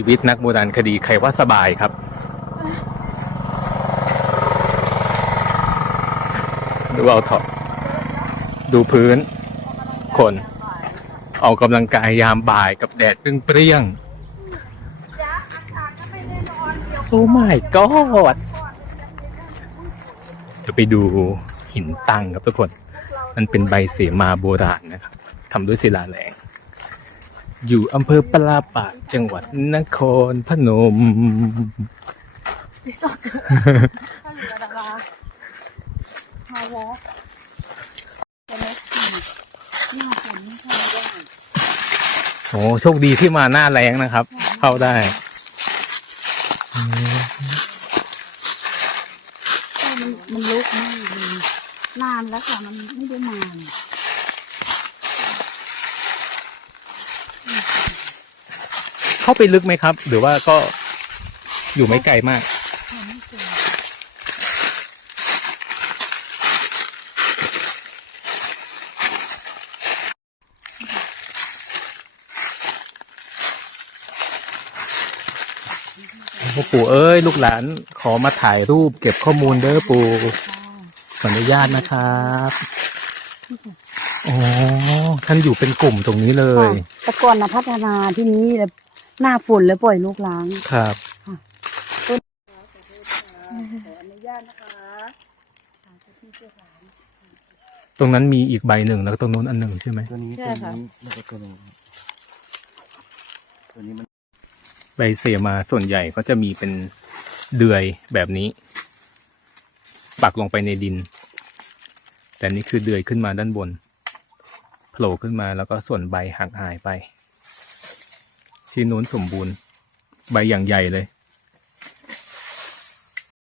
ชีวิตนักโบราณคดีใครว่าสบายครับ ดูเอาเถอะดูพื้น คนออกกำลังกายยามบ่ายกับแดดเปรี้ยงโอ้ my god จะไปดูหินตั้งครับทุกคน มันเป็นใบเสมาโบราณนะครับทำด้วยศิลาแรง อยู่อำเภอปลาปากจังหวัดนครพนมฮาวอล์กใช่ไหมหน้าฝนไม่เข้าได้โอ้โชคดีที่มาหน้าแรงนะครับ เข้าได้ใช่มันมันลุกมากเลยนานแล้วค่ะมันไม่ได้มาเนี่ย เข้าไปลึกไหมครับ หรือว่าก็อยู่ไม่ไกลมากพ่อปู่เอ้ย ลูกหลานขอมาถ่ายรูปเก็บข้อมูลเด้อปู่ขออนุญาตนะครับอ๋อท่านอยู่เป็นกลุ่มตรงนี้เลยค่ะแต่ก่อนนะพัฒนาที่นี้แล้ว หน้าฝนแล้วปล่อยลูกล้าง ครับขออนุญาตนะคะตรงนั้นมีอีกใบหนึ่งแล้วก็ตรงนู้นอันหนึ่งใช่ไหมตัวนี้ใช่ตัวค่ะ นี้แล้วก็ตัวนี้ตัวนี้มันใบเสมาส่วนใหญ่ก็จะมีเป็นเดือยแบบนี้ ปักลงไปในดิน แต่นี่คือเดือยขึ้นมาด้านบนโผล่ขึ้นมาแล้วก็ส่วนใบหักหายไป ชิ้นนู้นสมบูรณ์ ใบอย่างใหญ่เลย